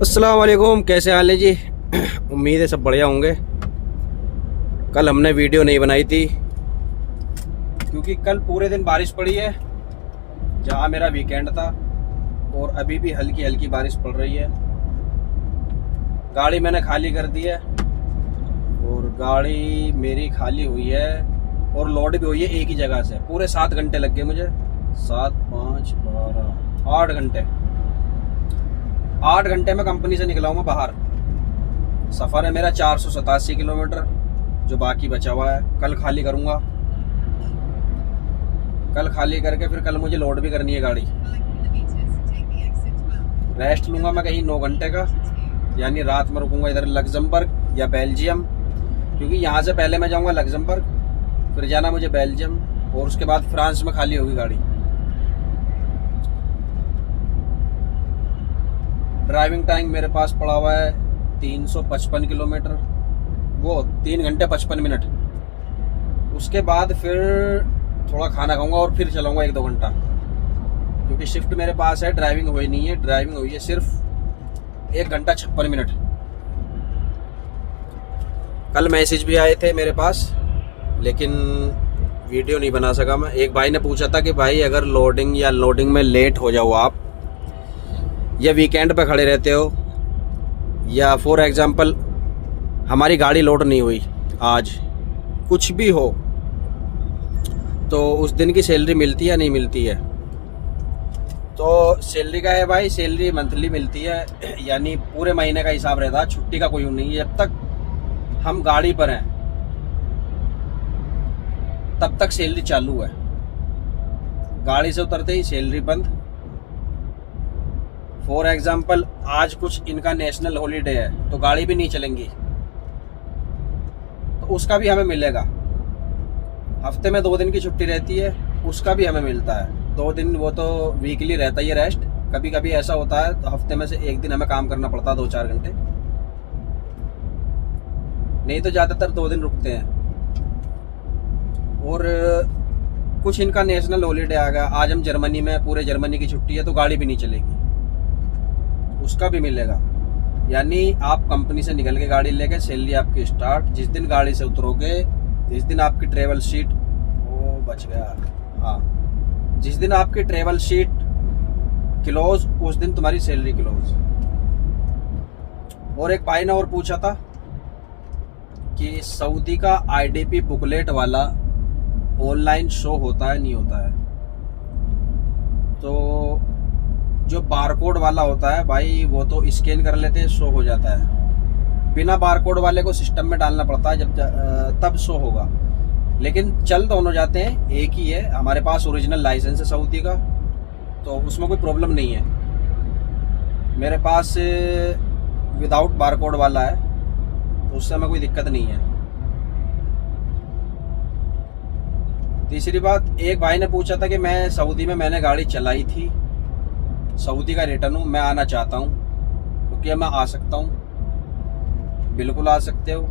अस्सलाम वालेकुम, कैसे हाल है जी। उम्मीद है सब बढ़िया होंगे। कल हमने वीडियो नहीं बनाई थी क्योंकि कल पूरे दिन बारिश पड़ी है, जहाँ मेरा वीकेंड था। और अभी भी हल्की हल्की बारिश पड़ रही है। गाड़ी मैंने खाली कर दी है और गाड़ी मेरी खाली हुई है और लोड भी हुई है एक ही जगह से। पूरे 7 घंटे लग गए मुझे। 7, 5, 12, 8 घंटे। 8 घंटे में कंपनी से निकला हूँ मैं बाहर। सफ़र है मेरा 487 किलोमीटर, जो बाकी बचा हुआ है कल खाली करूँगा। कल खाली करके फिर कल मुझे लोड भी करनी है गाड़ी। रेस्ट लूँगा मैं कहीं 9 घंटे का, यानी रात में रुकूँगा इधर लग्जमबर्ग या बेल्जियम, क्योंकि यहाँ से पहले मैं जाऊँगा लग्जमबर्ग, फिर जाना मुझे बेल्जियम और उसके बाद फ्रांस में खाली होगी गाड़ी। ड्राइविंग टाइम मेरे पास पड़ा हुआ है 355 किलोमीटर, वो 3 घंटे 55 मिनट। उसके बाद फिर थोड़ा खाना खाऊंगा और फिर चलाऊंगा 1-2 घंटा, क्योंकि शिफ्ट मेरे पास है। ड्राइविंग हुई नहीं है, ड्राइविंग हुई है सिर्फ 1 घंटा 56 मिनट। कल मैसेज भी आए थे मेरे पास, लेकिन वीडियो नहीं बना सका मैं। एक भाई ने पूछा था कि भाई अगर लोडिंग या अनलोडिंग में लेट हो जाओ आप, या वीकेंड पे खड़े रहते हो, या फॉर एग्जांपल हमारी गाड़ी लोड नहीं हुई आज, कुछ भी हो, तो उस दिन की सैलरी मिलती है या नहीं मिलती है। तो सैलरी का है भाई, सैलरी मंथली मिलती है, यानी पूरे महीने का हिसाब रहता है। छुट्टी का कोई नहीं है। जब तक हम गाड़ी पर हैं तब तक सैलरी चालू है। गाड़ी से उतरते ही सैलरी बंद। फॉर एग्जाम्पल आज कुछ इनका नेशनल हॉलीडे है तो गाड़ी भी नहीं चलेंगी, तो उसका भी हमें मिलेगा। हफ्ते में 2 दिन की छुट्टी रहती है, उसका भी हमें मिलता है। 2 दिन वो तो वीकली रहता ही है रेस्ट। कभी कभी ऐसा होता है तो हफ्ते में से 1 दिन हमें काम करना पड़ता है, 2-4 घंटे, नहीं तो ज़्यादातर 2 दिन रुकते हैं। और कुछ इनका नेशनल हॉलीडे आ गया, आज हम जर्मनी में, पूरे जर्मनी की छुट्टी है तो गाड़ी भी नहीं चलेगी, उसका भी मिलेगा। यानी आप कंपनी से निकल के गाड़ी लेके सैलरी आपकी स्टार्ट। जिस दिन गाड़ी से उतरोगे, जिस दिन आपकी ट्रेवल शीट, वो बच गया, हाँ, जिस दिन आपकी ट्रेवल शीट क्लोज, उस दिन तुम्हारी सैलरी क्लोज। और एक भाई ने और पूछा था कि सऊदी का आईडीपी बुकलेट वाला ऑनलाइन शो होता है नहीं होता है। तो जो बारकोड वाला होता है भाई, वो तो स्कैन कर लेते हैं, शो हो जाता है। बिना बारकोड वाले को सिस्टम में डालना पड़ता है, जब तब शो होगा। लेकिन चल दोनों जाते हैं, एक ही है। हमारे पास ओरिजिनल लाइसेंस है सऊदी का, तो उसमें कोई प्रॉब्लम नहीं है। मेरे पास विदाउट बारकोड वाला है, तो उससे हमें कोई दिक्कत नहीं है। तीसरी बात, एक भाई ने पूछा था कि मैं सऊदी में, मैंने गाड़ी चलाई थी, सऊदी का रिटर्न हूँ, मैं आना चाहता हूँ, तो क्या मैं आ सकता हूँ? बिल्कुल आ सकते हो।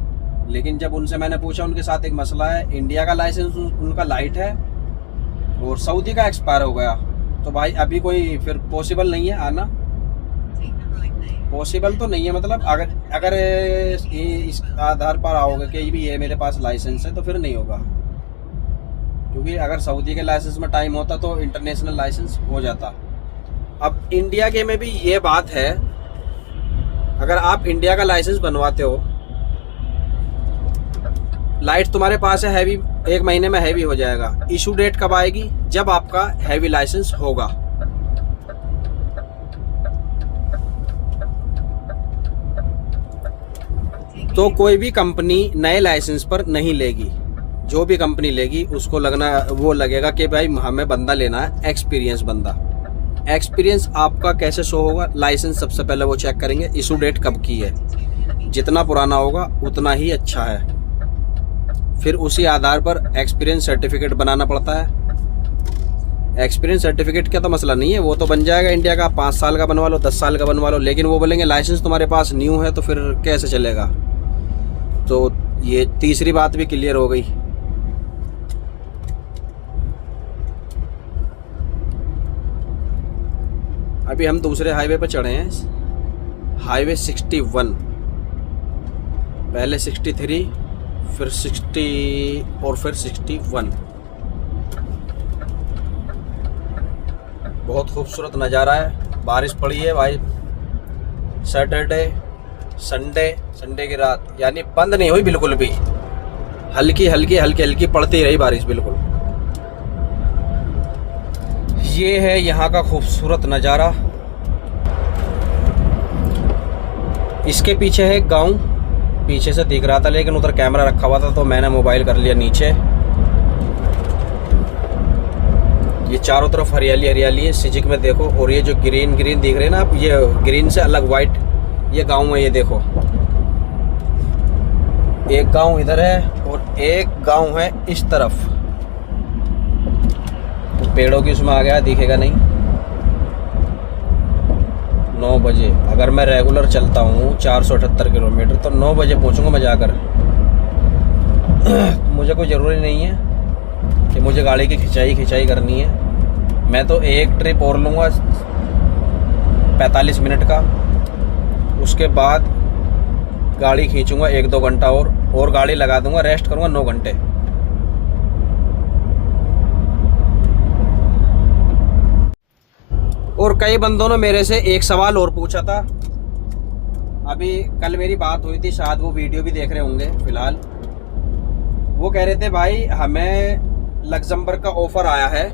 लेकिन जब उनसे मैंने पूछा, उनके साथ एक मसला है, इंडिया का लाइसेंस उनका लाइट है और सऊदी का एक्सपायर हो गया, तो भाई अभी कोई फिर पॉसिबल नहीं है आना। पॉसिबल तो नहीं है, मतलब अगर इस आधार पर आओगे कि भी ये मेरे पास लाइसेंस है, तो फिर नहीं होगा। क्योंकि अगर सऊदी के लाइसेंस में टाइम होता तो इंटरनेशनल लाइसेंस हो जाता। अब इंडिया के में भी ये बात है, अगर आप इंडिया का लाइसेंस बनवाते हो, लाइट तुम्हारे पास है हैवी, 1 महीने में हैवी हो जाएगा। इशू डेट कब आएगी? जब आपका हैवी लाइसेंस होगा। तो कोई भी कंपनी नए लाइसेंस पर नहीं लेगी। जो भी कंपनी लेगी उसको वो लगेगा कि भाई हमें बंदा लेना है एक्सपीरियंस बंदा। एक्सपीरियंस आपका कैसे शो होगा? लाइसेंस सबसे पहले वो चेक करेंगे, इशू डेट कब की है। जितना पुराना होगा उतना ही अच्छा है। फिर उसी आधार पर एक्सपीरियंस सर्टिफिकेट बनाना पड़ता है। एक्सपीरियंस सर्टिफिकेट का तो मसला नहीं है, वो तो बन जाएगा इंडिया का। 5 साल का बनवा लो, 10 साल का बनवा लो, लेकिन वो बोलेंगे लाइसेंस तुम्हारे पास न्यू है, तो फिर कैसे चलेगा? तो ये तीसरी बात भी क्लियर हो गई। अभी हम दूसरे हाईवे पर चढ़े हैं। हाईवे 61, पहले 63, फिर 60 और फिर 61। बहुत खूबसूरत नज़ारा है। बारिश पड़ी है भाई, सैटरडे संडे की रात, यानी बंद नहीं हुई बिल्कुल भी, हल्की हल्की पड़ती रही बारिश बिल्कुल। ये है यहाँ का खूबसूरत नज़ारा। इसके पीछे है गांव, पीछे से दिख रहा था लेकिन उधर कैमरा रखा हुआ था तो मैंने मोबाइल कर लिया नीचे। ये चारों तरफ हरियाली है सिजिक में देखो। और ये जो ग्रीन दिख रहे हैं ना आप, ये ग्रीन से अलग वाइट, ये गांव है। ये देखो, एक गांव इधर है और एक गांव है इस तरफ। पेड़ों की उसमें आ गया, दिखेगा नहीं। 9 बजे अगर मैं रेगुलर चलता हूँ 478 किलोमीटर तो 9 बजे पहुँचूँगा मैं जाकर। मुझे कोई ज़रूरी नहीं है कि मुझे गाड़ी की खिंचाई करनी है। मैं तो एक ट्रिप और लूँगा 45 मिनट का, उसके बाद गाड़ी खींचूँगा 1-2 घंटा और गाड़ी लगा दूँगा, रेस्ट करूँगा 9 घंटे। और कई बंदों ने मेरे से एक सवाल और पूछा था। अभी कल मेरी बात हुई थी, शायद वो वीडियो भी देख रहे होंगे फिलहाल। वो कह रहे थे भाई हमें लग्जमबर्ग का ऑफर आया है।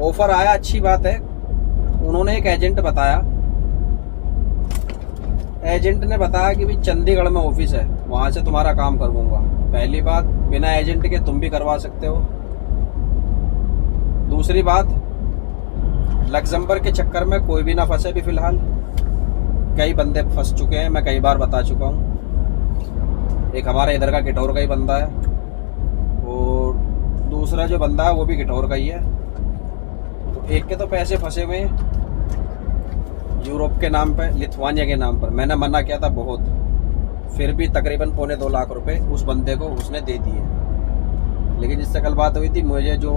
ऑफर आया, अच्छी बात है। उन्होंने एक एजेंट बताया, एजेंट ने बताया कि भाई चंडीगढ़ में ऑफिस है, वहां से तुम्हारा काम करवाऊंगा। पहली बात, बिना एजेंट के तुम भी करवा सकते हो। दूसरी बात, लग्जमबर्ग के चक्कर में कोई भी ना फंसे। भी फिलहाल कई बंदे फंस चुके हैं, मैं कई बार बता चुका हूँ। एक हमारे इधर का किठौर का ही बंदा है और दूसरा जो बंदा है वो भी किठौर का ही है। तो एक के तो पैसे फंसे हुए हैं यूरोप के नाम पे, लिथुआनिया के नाम पर। मैंने मना किया था बहुत, फिर भी तकरीबन 2.25 लाख रुपए उस बंदे को उसने दे दिए। लेकिन जिससे कल बात हुई थी, मुझे जो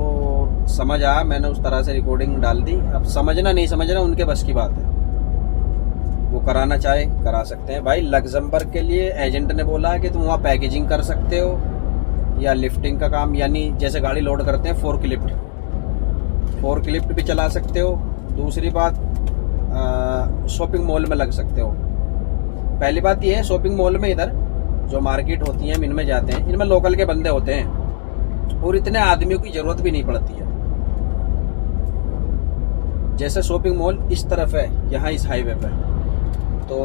समझ आया मैंने उस तरह से रिकॉर्डिंग डाल दी। अब समझना नहीं समझना उनके बस की बात है, वो कराना चाहे करा सकते हैं। भाई लग्जमबर्ग के लिए एजेंट ने बोला है कि तुम वहाँ पैकेजिंग कर सकते हो या लिफ्टिंग का काम, यानी जैसे गाड़ी लोड करते हैं फोर्कलिफ्ट भी चला सकते हो। दूसरी बात, शॉपिंग मॉल में लग सकते हो। पहली बात ये है, शॉपिंग मॉल में इधर जो मार्केट होती है इनमें जाते हैं, इनमें लोकल के बंदे होते हैं और इतने आदमियों की जरूरत भी नहीं पड़ती है। जैसे शॉपिंग मॉल इस तरफ है यहाँ इस हाईवे पे, तो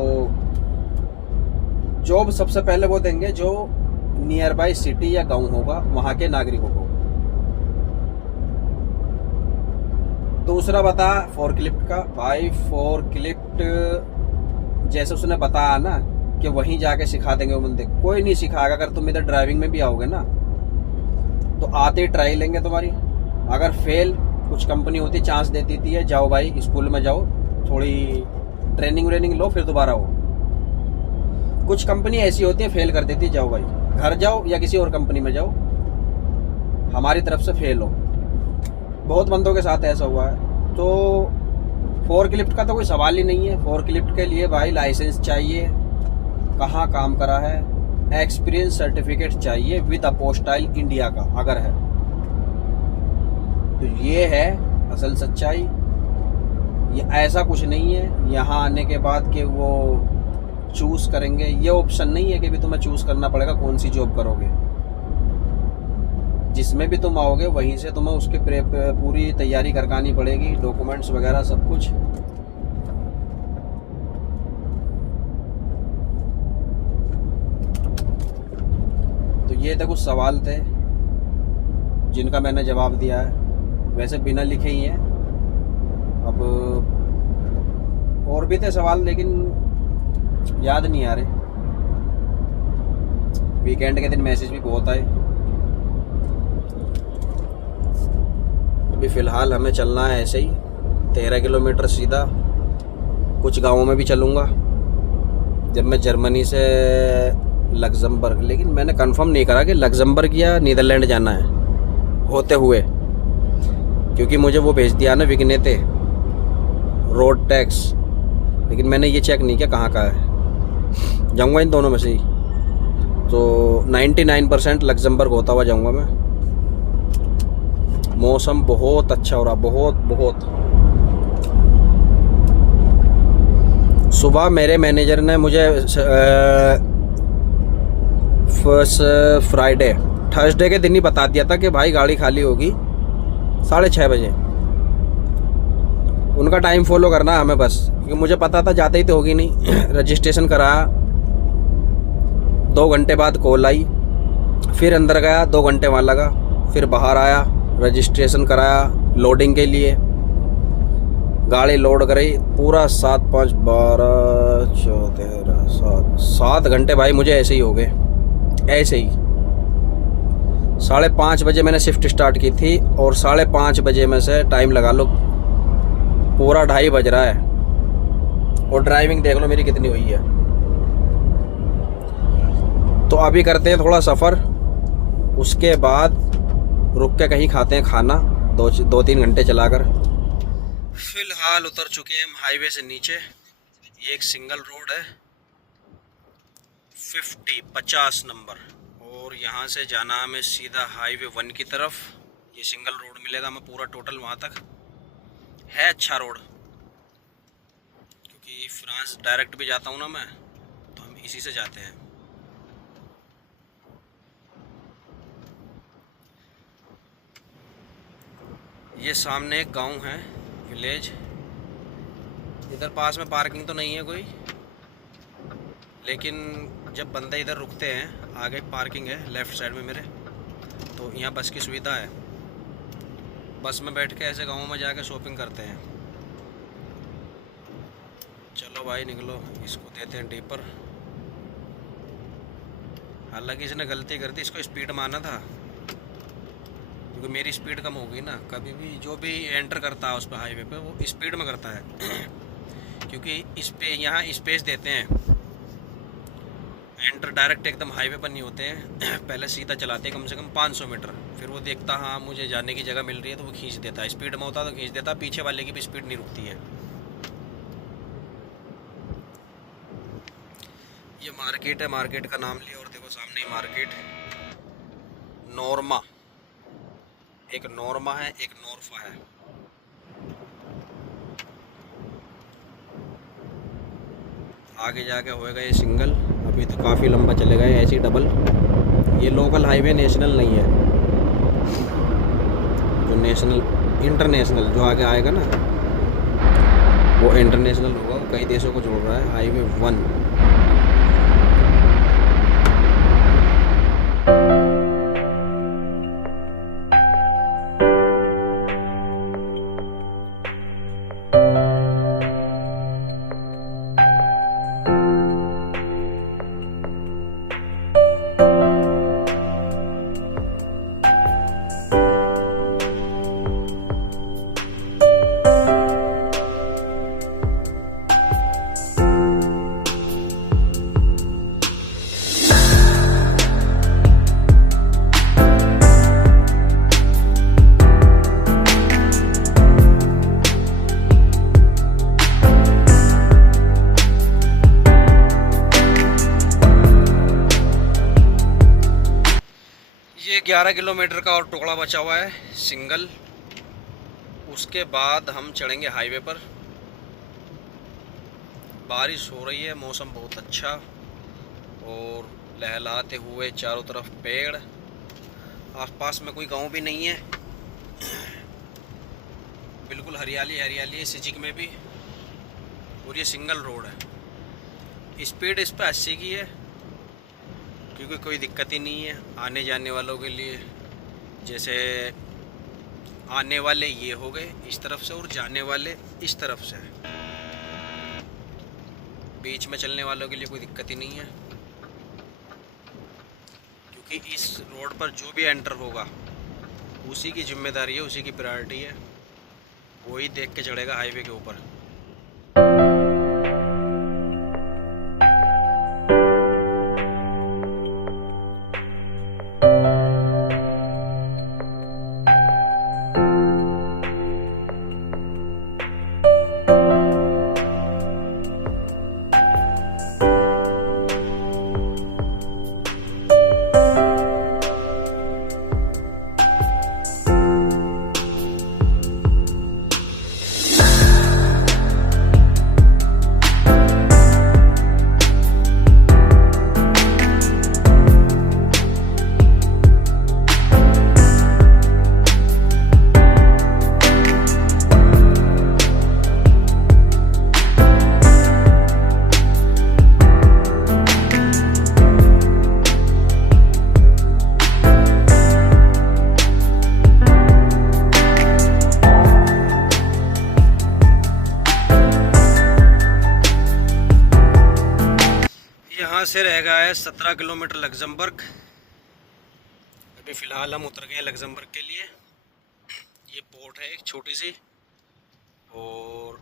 जॉब सबसे पहले वो देंगे जो नियर बाय सिटी या गांव होगा वहां के नागरिकों को। दूसरा बता फोर्कलिफ्ट का। भाई फोर्कलिफ्ट जैसे उसने बताया ना कि वहीं जाके सिखा देंगे वो बंदे, कोई नहीं सिखाएगा। अगर तुम इधर ड्राइविंग में भी आओगे ना तो आते ही ट्राई लेंगे तुम्हारी। अगर फेल, कुछ कंपनी होती चांस दे देती है, जाओ भाई स्कूल में जाओ, थोड़ी ट्रेनिंग लो, फिर दोबारा हो। कुछ कंपनी ऐसी होती है फेल कर देती है, जाओ भाई घर जाओ या किसी और कंपनी में जाओ, हमारी तरफ से फेल हो। बहुत बंदों के साथ ऐसा हुआ है। तो फोर्कलिफ्ट का तो कोई सवाल ही नहीं है। फोर्कलिफ्ट के लिए भाई लाइसेंस चाहिए, कहाँ काम करा है, एक्सपीरियंस सर्टिफिकेट चाहिए विद अपोस्टाइल इंडिया का अगर है तो। ये है असल सच्चाई। ये ऐसा कुछ नहीं है यहाँ आने के बाद कि वो चूज करेंगे, ये ऑप्शन नहीं है कि भी तुम्हें चूज करना पड़ेगा कौन सी जॉब करोगे। जिसमें भी तुम आओगे वहीं से तुम्हें उसकी पूरी तैयारी करवानी पड़ेगी, डॉक्यूमेंट्स वगैरह सब कुछ। तो ये थे कुछ सवाल थे जिनका मैंने जवाब दिया है, वैसे बिना लिखे ही हैं। अब और भी थे सवाल लेकिन याद नहीं आ रहे। वीकेंड के दिन मैसेज भी बहुत आए। अभी फ़िलहाल हमें चलना है ऐसे ही 13 किलोमीटर सीधा। कुछ गांवों में भी चलूँगा जब मैं जर्मनी से लग्जमबर्ग, लेकिन मैंने कंफर्म नहीं करा कि लग्जमबर्ग या नीदरलैंड जाना है होते हुए, क्योंकि मुझे वो भेज दिया ना विग्नेते रोड टैक्स लेकिन मैंने ये चेक नहीं किया कहाँ का है। जाऊँगा इन दोनों में से ही, तो 99% लग्जमबर्ग होता हुआ जाऊँगा मैं। मौसम बहुत अच्छा हो रहा, बहुत बहुत। सुबह मेरे मैनेजर ने मुझे फ्राइडे थर्सडे के दिन ही बता दिया था कि भाई गाड़ी खाली होगी 6:30 बजे। उनका टाइम फॉलो करना है हमें बस, क्योंकि मुझे पता था जाते ही तो होगी नहीं। रजिस्ट्रेशन कराया, 2 घंटे बाद कॉल आई, फिर अंदर गया, 2 घंटे वहाँ लगा, फिर बाहर आया, रजिस्ट्रेशन कराया लोडिंग के लिए, गाड़ी लोड कराई, पूरा 7 5 12 14 7 घंटे भाई मुझे ऐसे ही हो गए, ऐसे ही। 5:30 बजे मैंने शिफ्ट स्टार्ट की थी, और 5:30 बजे में से टाइम लगा लो पूरा 2:30 बज रहा है, और ड्राइविंग देख लो मेरी कितनी हुई है। तो अभी करते हैं थोड़ा सफ़र, उसके बाद रुक के कहीं खाते हैं खाना, 2-3 घंटे चलाकर। फिलहाल उतर चुके हैं हम हाईवे से नीचे। ये एक सिंगल रोड है, 50 नंबर, और यहाँ से जाना हमें सीधा हाईवे 1 की तरफ। ये सिंगल रोड मिलेगा हमें पूरा टोटल, वहाँ तक है अच्छा रोड, क्योंकि फ्रांस डायरेक्ट भी जाता हूँ ना मैं, तो हम इसी से जाते हैं। ये सामने एक गांव है, विलेज। इधर पास में पार्किंग तो नहीं है कोई, लेकिन जब बंदे इधर रुकते हैं, आगे पार्किंग है लेफ़्ट साइड में मेरे, तो यहाँ बस की सुविधा है। बस में बैठ के ऐसे गाँव में जाके शॉपिंग करते हैं। चलो भाई निकलो, इसको देते हैं डीपर। हालांकि इसने गलती कर दी, इसको स्पीड मारना था, क्योंकि मेरी स्पीड कम हो गई ना। कभी भी जो भी एंटर करता है उस पर हाईवे पे, वो स्पीड में करता है। क्योंकि इस पे यहाँ स्पेस देते हैं, एंटर डायरेक्ट एकदम हाईवे पर नहीं होते हैं। पहले सीधा चलाते हैं कम से कम 500 मीटर, फिर वो देखता हाँ मुझे जाने की जगह मिल रही है तो वो खींच देता है। स्पीड में होता तो खींच देता, पीछे वाले की भी स्पीड नहीं रुकती है। ये मार्केट है, मार्केट का नाम लिया, और देखो सामने ही मार्केट, नॉर्मा। एक नॉर्मा है, एक नॉर्फा है। आगे जाके होएगा ये सिंगल, अभी तो काफ़ी लंबा चलेगा ये ऐसी डबल। ये लोकल हाईवे, नेशनल नहीं है। जो नेशनल, इंटरनेशनल जो आगे आएगा ना, वो इंटरनेशनल होगा, कई देशों को जोड़ रहा है। हाईवे 1। ये 11 किलोमीटर का और टुकड़ा बचा हुआ है सिंगल। उसके बाद हम चढ़ेंगे हाईवे पर। बारिश हो रही है, मौसम बहुत अच्छा, और लहलाते हुए चारों तरफ पेड़। आसपास में कोई गांव भी नहीं है, बिल्कुल हरियाली हरियाली है सिजिक में भी। और ये सिंगल रोड है। स्पीड इस पर 80 की है, क्योंकि कोई दिक्कत ही नहीं है आने जाने वालों के लिए। जैसे आने वाले ये हो गए इस तरफ से, और जाने वाले इस तरफ से, बीच में चलने वालों के लिए कोई दिक्कत ही नहीं है। क्योंकि इस रोड पर जो भी एंटर होगा उसी की जिम्मेदारी है, उसी की प्रायोरिटी है, वही देख के चढ़ेगा हाईवे के ऊपर। से रह गया है 17 किलोमीटर लग्जमबर्ग। अभी फ़िलहाल हम उतर गए हैं लग्जमबर्ग के लिए। ये पोर्ट है एक छोटी सी, और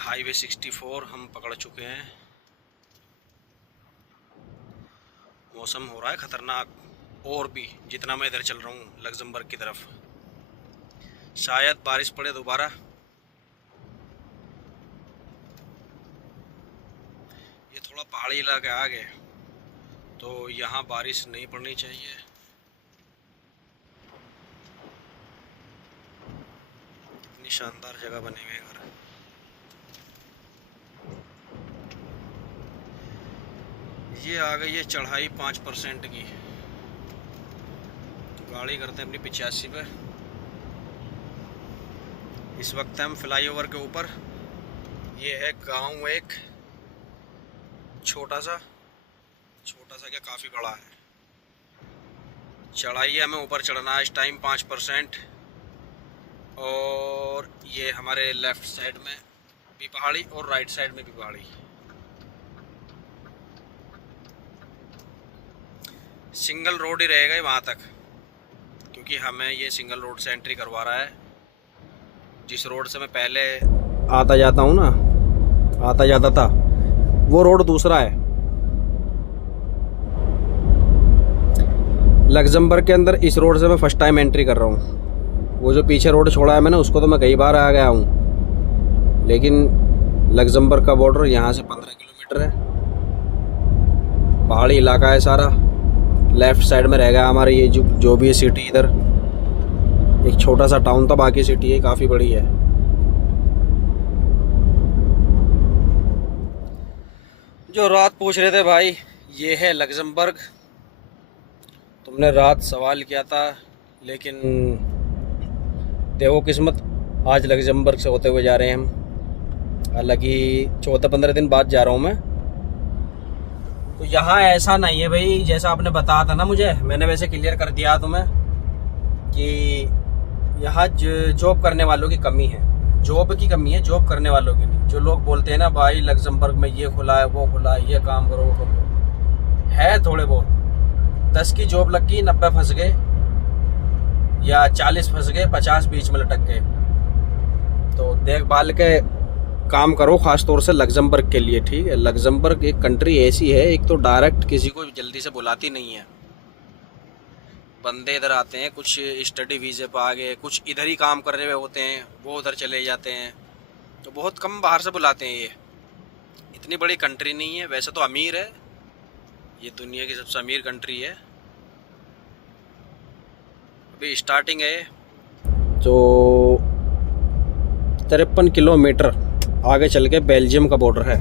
हाईवे 64 हम पकड़ चुके हैं। मौसम हो रहा है ख़तरनाक, और भी जितना मैं इधर चल रहा हूँ लग्जमबर्ग की तरफ, शायद बारिश पड़े दोबारा। ये थोड़ा पहाड़ी इलाका आ गए तो यहाँ बारिश नहीं पड़नी चाहिए। इतनी शानदार जगह बने हुए घर। ये आ गई है चढ़ाई 5% की। गाड़ी करते हैं अपनी 85 पे। इस वक्त हम फ्लाईओवर के ऊपर। ये है गांव एक छोटा सा क्या, काफ़ी बड़ा है। चढ़ाई हमें ऊपर चढ़ना है इस टाइम 5%। और ये हमारे लेफ़्ट साइड में भी पहाड़ी और राइट साइड में भी पहाड़ी। सिंगल रोड ही रहेगा वहाँ तक, क्योंकि हमें ये सिंगल रोड से एंट्री करवा रहा है। जिस रोड से मैं पहले आता जाता था वो रोड दूसरा है। लग्जमबर्ग के अंदर इस रोड से मैं फर्स्ट टाइम एंट्री कर रहा हूँ। वो जो पीछे रोड छोड़ा है मैंने, उसको तो मैं कई बार आ गया हूँ, लेकिन लग्जमबर्ग का बॉर्डर यहाँ से 15 किलोमीटर है। पहाड़ी इलाका है सारा। लेफ़्ट साइड में रह गया हमारे ये जो भी है सिटी। इधर एक छोटा सा टाउन था, बाकी सिटी है काफ़ी बड़ी है। जो रात पूछ रहे थे भाई, ये है लग्जमबर्ग। तुमने रात सवाल किया था, लेकिन देखो किस्मत, आज लग्जमबर्ग से होते हुए जा रहे हैं हम। हालांकि 14-15 दिन बाद जा रहा हूँ मैं। तो यहाँ ऐसा नहीं है भाई, जैसा आपने बताया था ना मुझे, मैंने वैसे क्लियर कर दिया तुम्हें कि यहाँ जॉब करने वालों की कमी है। जॉब की कमी है, जॉब करने वालों की नहीं। जो लोग बोलते हैं ना भाई लग्जमबर्ग में ये खुला है, वो खुला है, ये काम करो, वो करो, है थोड़े बहुत। 10 की जॉब लग गई, 90 फंस गए, या 40 फंस गए, 50 बीच में लटक गए। तो देखभाल के काम करो, ख़ास तौर से लग्जमबर्ग के लिए, ठीक है। लग्जमबर्ग एक कंट्री ऐसी है, एक तो डायरेक्ट किसी को जल्दी से बुलाती नहीं है। बंदे इधर आते हैं, कुछ स्टडी वीज़े पर आ गए, कुछ इधर ही काम कर रहे हुए होते हैं, वो उधर चले जाते हैं। तो बहुत कम बाहर से बुलाते हैं। ये इतनी बड़ी कंट्री नहीं है, वैसे तो अमीर है, ये दुनिया की सबसे अमीर कंट्री है। अभी स्टार्टिंग है। तो 53 किलोमीटर आगे चल के बेल्जियम का बॉर्डर है।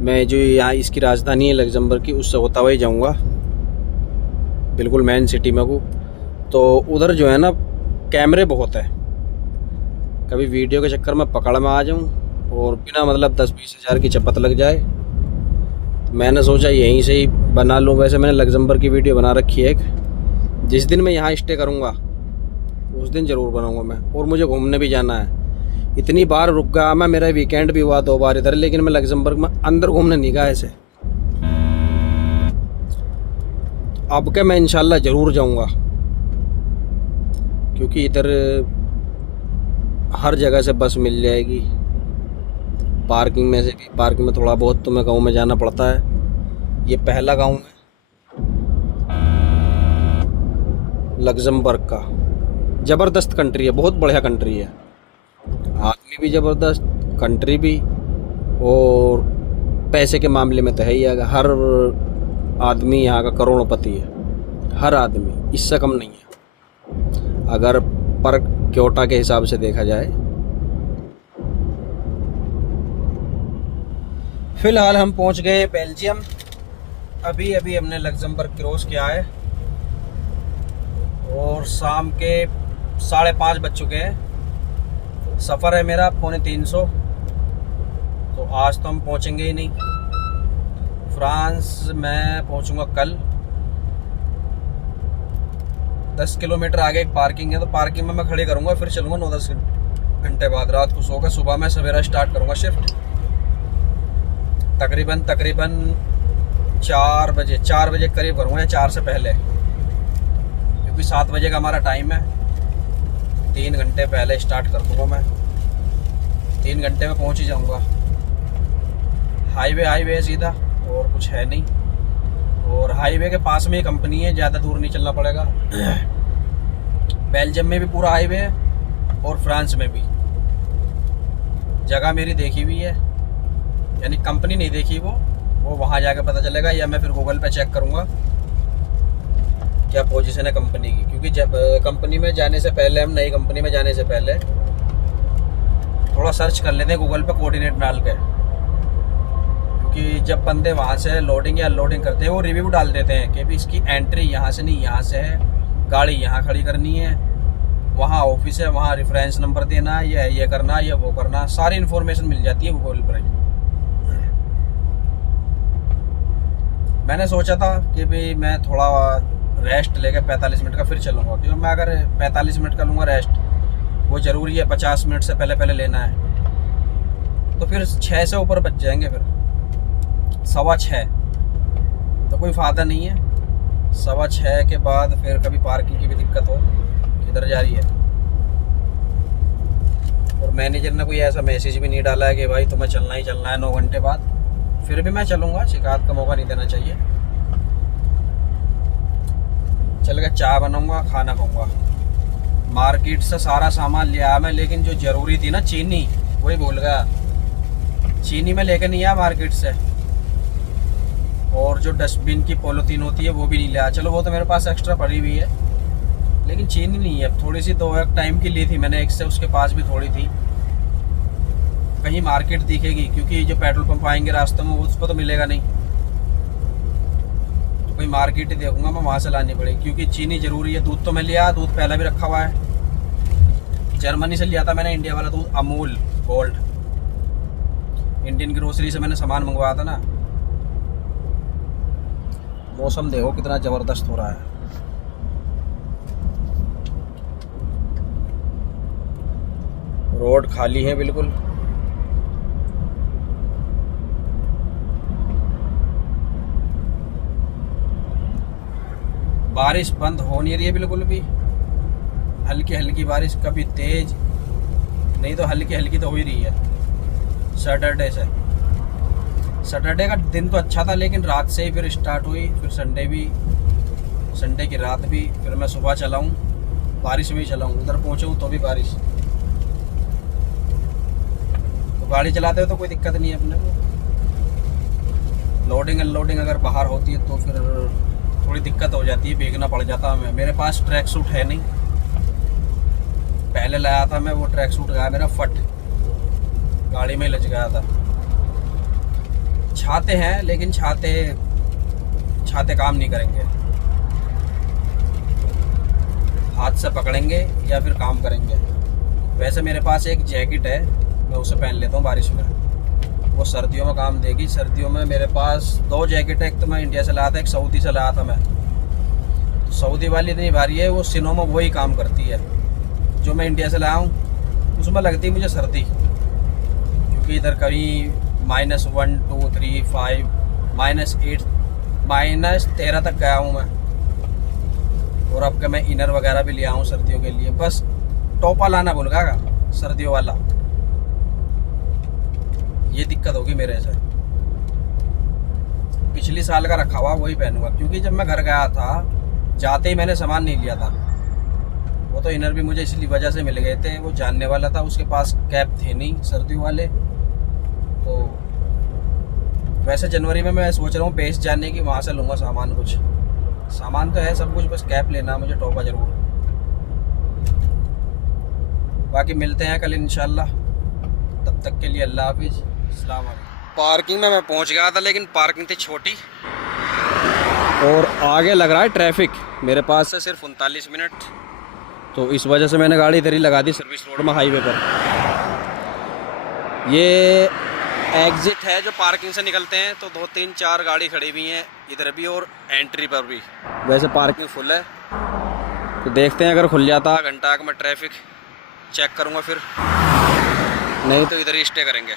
मैं जो यहाँ इसकी राजधानी है लग्जमबर्ग की, उससे होता हुआ ही जाऊँगा, बिल्कुल मेन सिटी में को। तो उधर जो है ना कैमरे बहुत है, कभी वीडियो के चक्कर में पकड़ में आ जाऊँ और बिना मतलब 10-20 हज़ार की चपत लग जाए। मैंने सोचा यहीं से ही बना लूँ। वैसे मैंने लग्जमबर्ग की वीडियो बना रखी है एक, जिस दिन मैं यहाँ स्टे करूँगा उस दिन ज़रूर बनाऊँगा मैं। और मुझे घूमने भी जाना है। इतनी बार रुक गया मैं, मेरा वीकेंड भी हुआ 2 बार इधर, लेकिन मैं लग्जमबर्ग में अंदर घूमने नहीं गया ऐसे। अब क्या मैं इंशाल्लाह ज़रूर जाऊँगा, क्योंकि इधर हर जगह से बस मिल जाएगी। पार्किंग में से भी, पार्किंग में थोड़ा बहुत तो मैं गाँव में जाना पड़ता है। ये पहला गाँव है लग्जमबर्ग का। ज़बरदस्त कंट्री है, बहुत बढ़िया कंट्री है। आदमी भी ज़बरदस्त, कंट्री भी, और पैसे के मामले में तो है ही। हर आदमी यहाँ का करोड़पति है, हर आदमी, इससे कम नहीं है अगर पर क्योटा के हिसाब से देखा जाए। फिलहाल हम पहुँच गए बेल्जियम। अभी हमने लग्जमबर्ग क्रॉस किया है और शाम के 5:30 बज चुके हैं। सफ़र है मेरा 250, तो आज तो हम पहुँचेंगे ही नहीं। फ्रांस मैं पहुँचूँगा कल। 10 किलोमीटर आगे एक पार्किंग है, तो पार्किंग में मैं खड़ी करूँगा, फिर चलूँगा 9-10 घंटे बाद। रात को सोकर सुबह में सवेरा स्टार्ट करूँगा शिफ्ट। तकरीबन 4 बजे करीब करूँगा, या 4 से पहले, क्योंकि 7 बजे का हमारा टाइम है। 3 घंटे पहले स्टार्ट कर दूँगा मैं, 3 घंटे में पहुँच ही जाऊँगा। हाईवे है सीधा, और कुछ है नहीं। और हाईवे के पास में ही कंपनी है, ज़्यादा दूर नहीं चलना पड़ेगा। बेल्जियम में भी पूरा हाईवे है और फ्रांस में भी। जगह मेरी देखी हुई है, यानी कंपनी नहीं देखी, वो वहाँ जाके पता चलेगा, या मैं फिर गूगल पे चेक करूँगा क्या पोजीशन है कंपनी की। क्योंकि जब कंपनी में जाने से पहले, हम नई कंपनी में जाने से पहले थोड़ा सर्च कर लेते हैं गूगल पे कोऑर्डिनेट डाल के, क्योंकि जब बंदे वहाँ से लोडिंग या अनलोडिंग करते हैं वो रिव्यू डाल देते हैं कि भी इसकी एंट्री यहाँ से नहीं, यहाँ से है, गाड़ी यहाँ खड़ी करनी है, वहाँ ऑफिस है, वहाँ रेफरेंस नंबर देना है, ये करना, ये वो करना, सारी इन्फॉर्मेशन मिल जाती है गूगल पर। मैंने सोचा था कि भाई मैं थोड़ा रेस्ट लेकर 45 मिनट का फिर चलूँगा, क्योंकि मैं अगर 45 मिनट का लूँगा रेस्ट, वो ज़रूरी है 50 मिनट से पहले लेना है, तो फिर 6 से ऊपर बच जाएंगे, फिर 6:15, तो कोई फ़ायदा नहीं है। 6:15 के बाद फिर कभी पार्किंग की भी दिक्कत हो, किधर जा रही है। और मैनेजर ने कोई ऐसा मैसेज भी नहीं डाला है कि भाई तुम्हें चलना ही चलना है 9 घंटे बाद। फिर भी मैं चलूँगा, शिकायत का मौका नहीं देना चाहिए। चल के चाय बनाऊँगा, खाना खाऊँगा। मार्केट से सारा सामान ले आया मैं, लेकिन जो ज़रूरी थी ना चीनी, वही भूल गया। चीनी में लेके नहीं आया मार्केट से, और जो डस्टबिन की पॉलीथीन होती है वो भी नहीं लिया। चलो वो तो मेरे पास एक्स्ट्रा पड़ी हुई है, लेकिन चीनी नहीं है। थोड़ी सी 2 टाइम की ली थी मैंने एक से, उसके पास भी थोड़ी थी। कहीं मार्केट दिखेगी, क्योंकि जो पेट्रोल पंप आएंगे रास्ते में उस पर तो मिलेगा नहीं, तो कोई मार्केट ही देखूंगा मैं, वहाँ से लानी पड़ेगी, क्योंकि चीनी ज़रूरी है। दूध तो मैं लिया, दूध पहले भी रखा हुआ है, जर्मनी से लिया था मैंने इंडिया वाला दूध, अमूल गोल्ड। इंडियन ग्रोसरी से मैंने सामान मंगवाया था ना। मौसम देखो कितना ज़बरदस्त हो रहा है। रोड खाली है बिल्कुल। बारिश बंद हो नहीं रही है बिल्कुल भी। हल्की हल्की बारिश, कभी तेज, नहीं तो हल्की हल्की तो हो ही रही है। सैटरडे से, सैटरडे का दिन तो अच्छा था, लेकिन रात से ही फिर स्टार्ट हुई। फिर संडे की रात भी, फिर मैं सुबह चलाऊँ, बारिश में ही चलाऊँ, उधर पहुँचूँ तो भी बारिश। तो गाड़ी चलाते हुए तो कोई दिक्कत नहीं है अपने को। लोडिंग अनलोडिंग अगर बाहर होती है तो फिर थोड़ी दिक्कत हो जाती है, भीगना पड़ जाता है। मेरे पास ट्रैक सूट है नहीं, पहले लाया था मैं, वो ट्रैक सूट गया मेरा फट, गाड़ी में लग गया था। छाते हैं, लेकिन छाते काम नहीं करेंगे, हाथ से पकड़ेंगे या फिर काम करेंगे। वैसे मेरे पास एक जैकेट है, मैं उसे पहन लेता हूँ बारिश में, वो सर्दियों में काम देगी। सर्दियों में मेरे पास 2 जैकेट है, एक तो मैं इंडिया से लाया था, एक सऊदी से लाया था मैं। तो सऊदी वाली इतनी भारी है, वो सिनों में वही काम करती है। जो मैं इंडिया से लाया हूँ उसमें लगती है मुझे सर्दी, क्योंकि इधर कहीं -1, -2, -3, -5, -8, -13 तक गया हूँ मैं। और अब के मैं इनर वगैरह भी लिया हूँ सर्दियों के लिए। बस टोपा लाना भूल गया सर्दियों वाला, ये दिक्कत होगी मेरे से। पिछली साल का रखा हुआ वही पहनूंगा, क्योंकि जब मैं घर गया था जाते ही मैंने सामान नहीं लिया था। वो तो इनर भी मुझे इसलिए वजह से मिल गए थे, वो जानने वाला था, उसके पास कैप थे नहीं सर्दियों वाले। तो वैसे जनवरी में मैं सोच रहा हूँ पेस जाने की, वहाँ से लूँगा सामान। कुछ सामान तो है सब कुछ, बस कैप लेना मुझे, टोपा जरूर। बाकी मिलते हैं कल इंशाल्लाह, तब तक के लिए अल्लाह हाफिज़, अस्सलाम वालेकुम। पार्किंग में मैं पहुँच गया था, लेकिन पार्किंग थी छोटी और आगे लग रहा है ट्रैफिक। मेरे पास से सिर्फ 39 मिनट, तो इस वजह से मैंने गाड़ी इधर ही लगा दी सर्विस रोड में, हाईवे पर। ये एग्जिट है जो पार्किंग से निकलते हैं, तो 2, 3, 4 गाड़ी खड़ी हुई हैं इधर भी और एंट्री पर भी। वैसे पार्किंग फुल है, तो देखते हैं, अगर खुल जाता घंटा मैं ट्रैफिक चेक करूँगा, फिर नहीं तो इधर ही स्टे करेंगे।